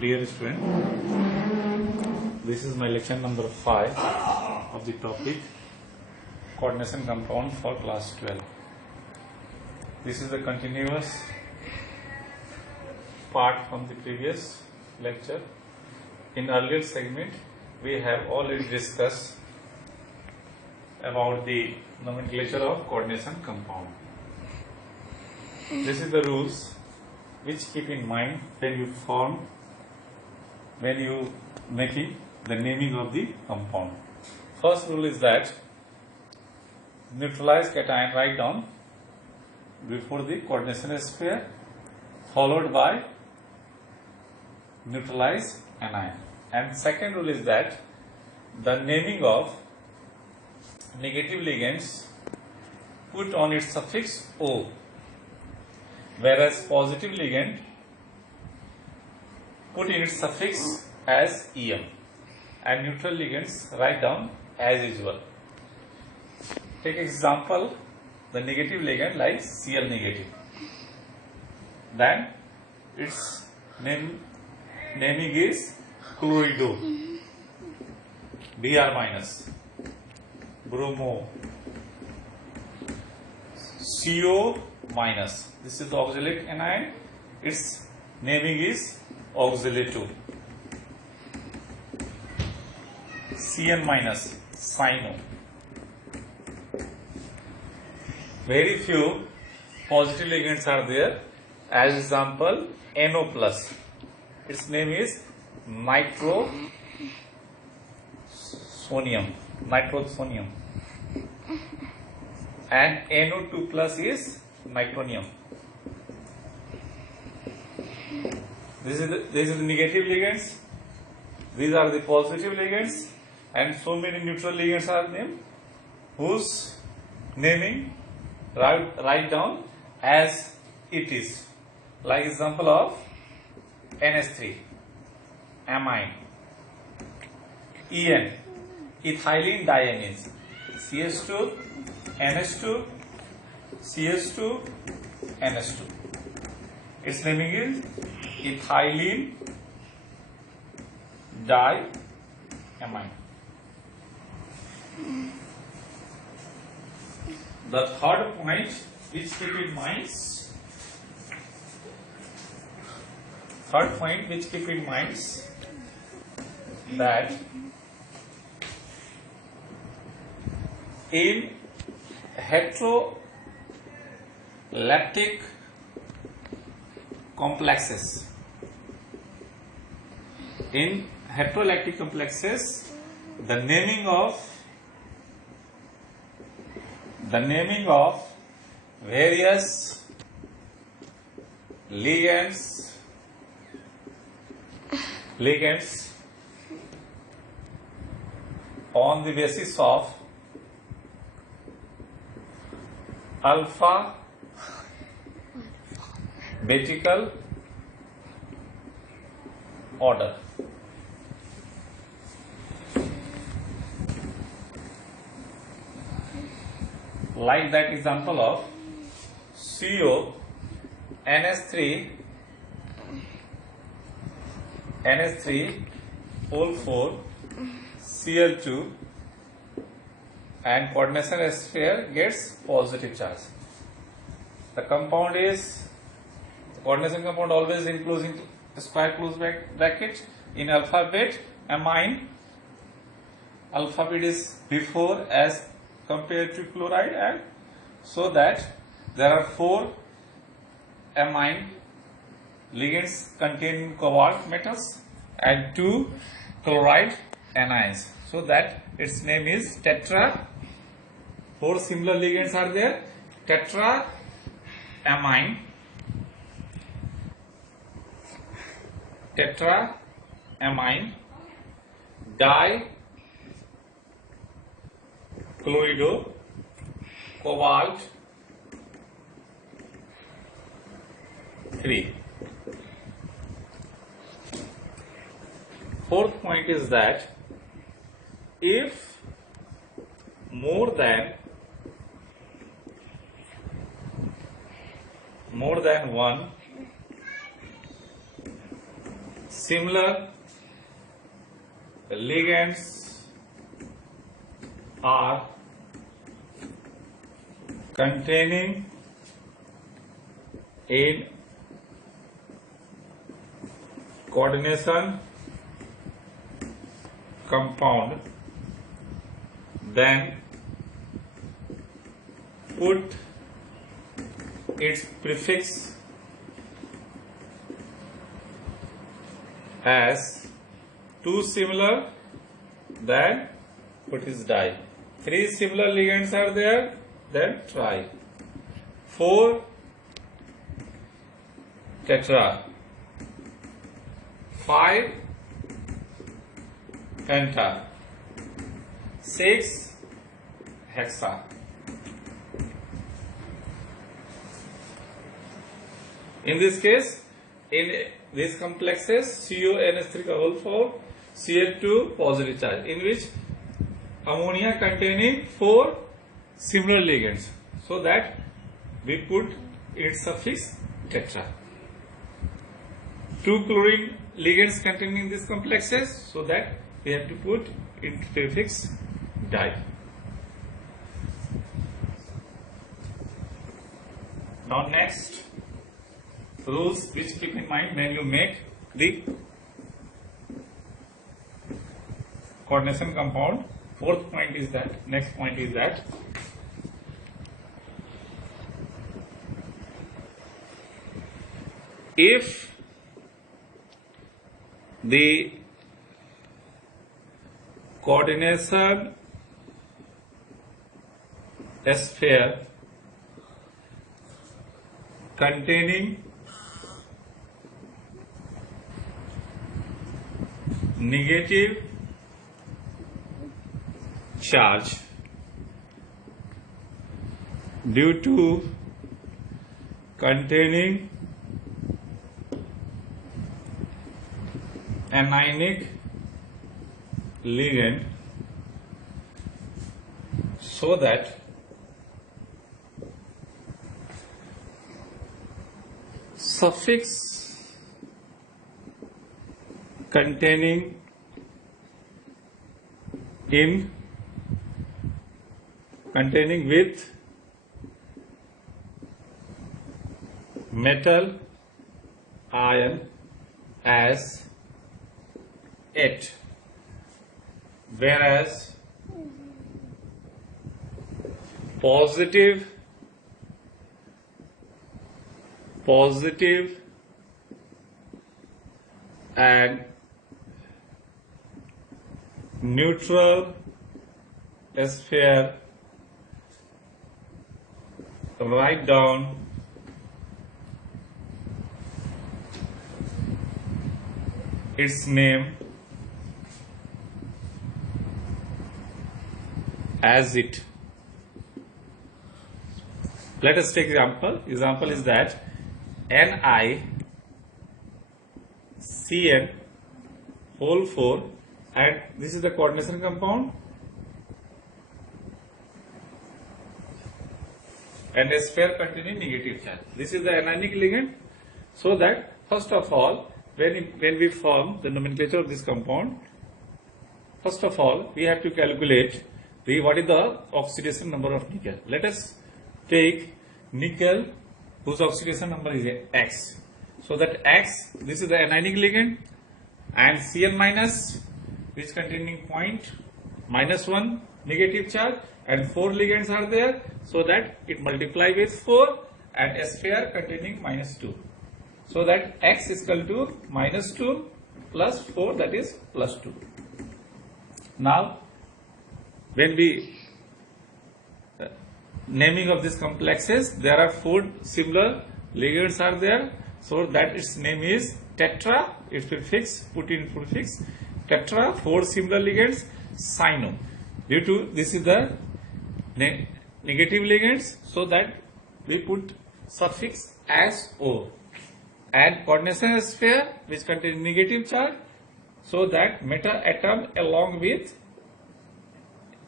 Dear student, this is my lecture number 5 of the topic coordination compound for class 12. This is the continuous part from the previous lecture. In earlier segment, we have already discussed about the nomenclature of coordination compound. This is the rules which keep in mind when you making the naming of the compound. First rule is that neutralize cation write down before the coordination sphere, followed by neutralize anion. And second rule is that the naming of negative ligands put on its suffix O, whereas positive ligand put in its suffix as em, and neutral ligands write down as usual. Take example, the negative ligand like Cl negative, then its naming is chlorido, Br minus, bromo, CO minus. This is the oxalic anion. Its naming is oxalato. Cn minus, cyano. Very few positive ligands are there. As example, NO plus. Its name is nitrosonium. And NO2 plus is nitronium. This is the negative ligands. These are the positive ligands, and so many neutral ligands are there whose naming write down as it is. Like example of NH3, amine, EN, ethylene diamines, CH2, NH2, CH2, NH2. Its naming is ethylene diamine. The third point which keep in mind that in heterolactic complexes, the naming of various ligands on the basis of alphabetical order. Like that example of CO, NH3, O4, Cl2, and coordination sphere gets positive charge. The coordination compound always enclosing square close bracket in alphabet. Amine, alphabet is before as compared to chloride, and so that there are 4 amine ligands containing cobalt metals and 2 chloride anions, so that its name is tetra. 4 similar ligands are there: tetraamine, dichlorido, cobalt 3. Fourth point is that if more than one similar ligands are containing in coordination compound, then put its prefix as two similar, then put its di. Three similar ligands are there, then tri. 4 tetra. 5 penta. 6 hexa. In this case, in these complexes, CONH3 का whole form, Cl2 positive charge, in which ammonia containing 4 similar ligands, so that we put its suffix tetra. 2 chlorine ligands containing these complexes, so that we have to put its prefix di. Now next, rules which keep in mind when you make the coordination compound. Fourth point is that, next point is that if the coordination sphere containing negative charge due to containing anionic ligand, so that suffix containing with metal ion as 8, whereas positive and neutral sphere write down its name as it. Let us take example. Example is that NiCN whole 4, and this is the coordination compound, and a sphere containing negative charge. This is the anionic ligand. So that first of all, when we form the nomenclature of this compound, first of all we have to calculate what is the oxidation number of nickel. Let us take nickel whose oxidation number is X. So that X, this is the anionic ligand, and Cl minus, which is containing point -1 negative charge, and 4 ligands are there, so that it multiply with 4, and a sphere containing -2. So that X is equal to -2 plus 4, that is +2. Now when we naming of these complexes, there are 4 similar ligands are there, so that its name is tetra. Its prefix, put in prefix tetra, 4 similar ligands, cyno. Due to this is the negative ligands, so that we put suffix as O. And coordination sphere which contains negative charge, so that metal atom along with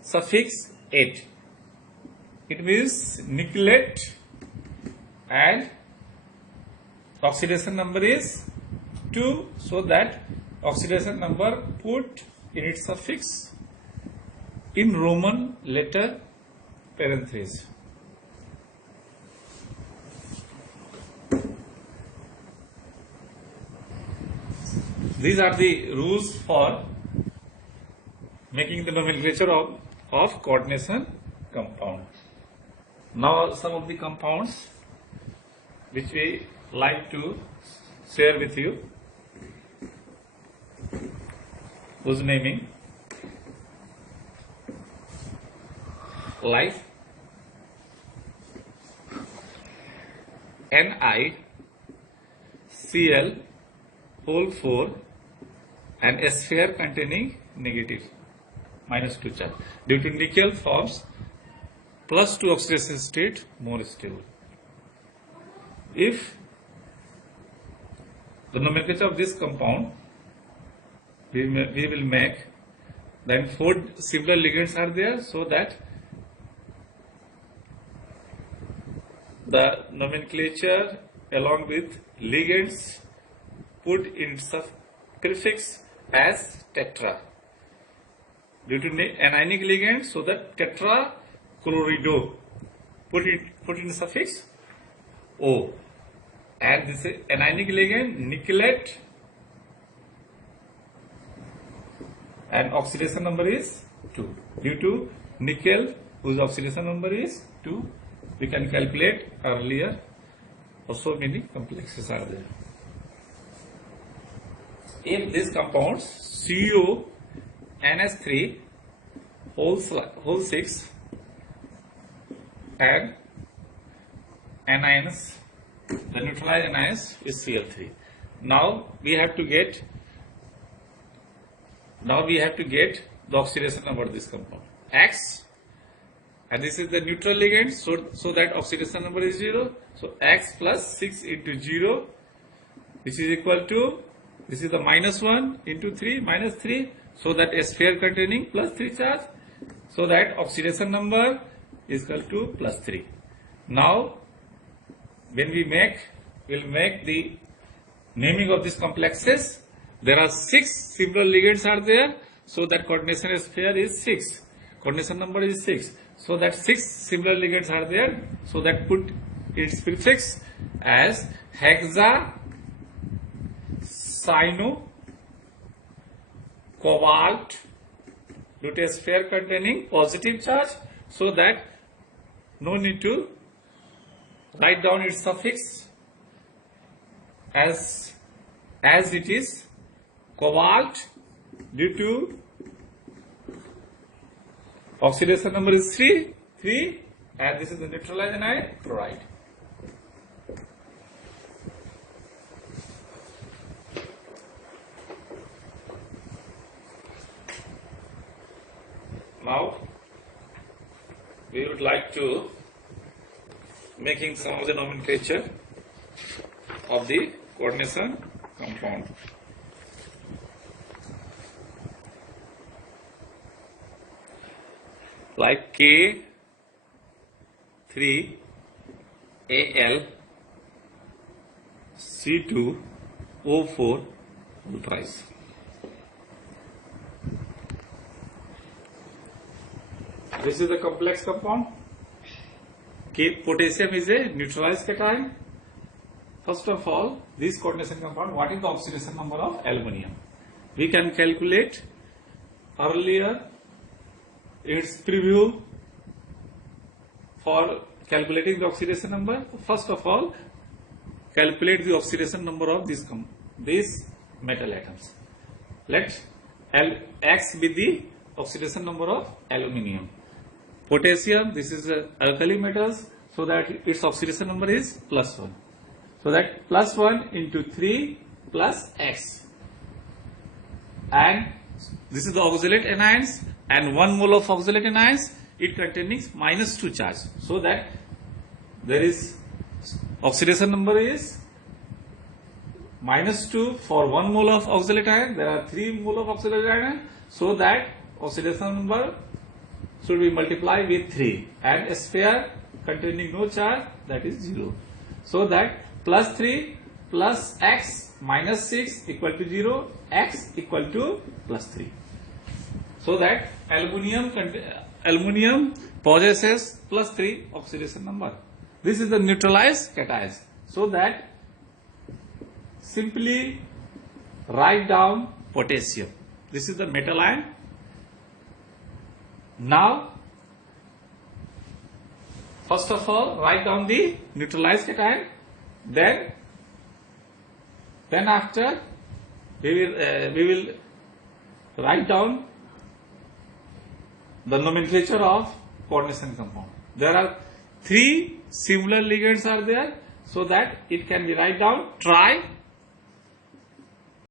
suffix 8. It means nickelate, and oxidation number is 2, so that oxidation number put in its suffix in Roman letter parenthesis. These are the rules for making the nomenclature of coordination compound. Now some of the compounds which we like to share with you, whose naming like NiCl whole 4 and a sphere containing negative -2 charge. Due to nickel forms +2 oxidation state more stable. If the nomenclature of this compound we will make, then 4 similar ligands are there, so that the nomenclature along with ligands put in prefix as tetra. Due to anionic ligand, so that tetrachlorido put in suffix O, and this is anionic ligand nickelate, and oxidation number is 2. Due to nickel whose oxidation number is 2, we can calculate earlier, so many complexes are there. If these compounds CuNH3 whole 6 and anions, the neutralized anions is Cl3. Now we have to get the oxidation number of this compound X, and this is the neutral ligand, so that oxidation number is 0. So X plus 6 into 0, which is equal to, this is the -1 into 3, -3, so that a sphere containing +3 charge, so that oxidation number is equal to +3. Now when we'll make the naming of these complexes. There are 6 similar ligands are there, so that coordination sphere is 6. Coordination number is 6. So that 6 similar ligands are there, so that put its prefix as hexa, cyano, cobalt, due to a sphere containing positive charge, so that no need to write down its suffix as it is cobalt, due to oxidation number is 3, and this is the neutralized anion chloride. Now we would like to making some of the nomenclature of the coordination compound. Like K3Al C2O4 thrice. This is the complex compound. Potassium is a neutralized cation. First of all, this coordination compound, what is the oxidation number of aluminium? We can calculate earlier its preview for calculating the oxidation number. First of all, calculate the oxidation number of these metal atoms. Let X be the oxidation number of aluminium. Potassium, this is alkali metals, so that its oxidation number is +1. So that +1 into 3 plus X. And this is the oxalate anions, and 1 mole of oxalate anions, it containing -2 charge. So that there is oxidation number is -2 for 1 mole of oxalate ion. There are 3 mole of oxalate ion, so that oxidation number should be multiplied with 3, and a sphere containing no charge, that is 0. So that +3 plus X minus 6 equal to 0, X equal to plus 3. So that aluminium possesses plus 3 oxidation number. This is the neutralized cation. So that simply write down potassium. This is the metal ion. Now, first of all, write down the neutralized cation. Then after we will write down the nomenclature of coordination compound. There are 3 similar ligands are there, so that it can be write down tri